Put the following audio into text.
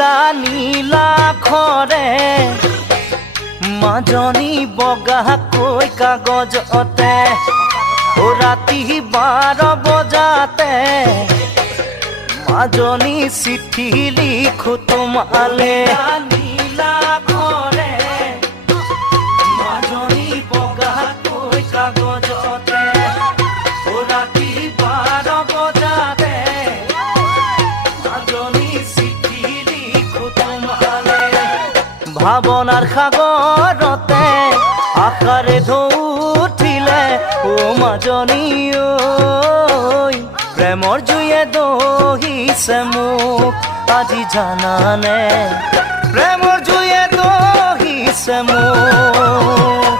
নীলা নীলা খৰে মাজনী বগাকৈ কাগজতে ৰাতি 12 বজাতে মাজনী চিঠি লিখো তোমালে নীলা খৰে মাজনী বগাকৈ কাগজতে ৰাতি 12 বজাতে মাজনী চিঠি লিখো তোমালে ভাৱনাৰ সাগৰতে আশাৰে ঢৌ উঠিলে ও মাজনী ঐ প্ৰেমৰ জুয়ে দহিছে মোক আজি জানানে প্ৰেমৰ জুয়ে দহিছে মোক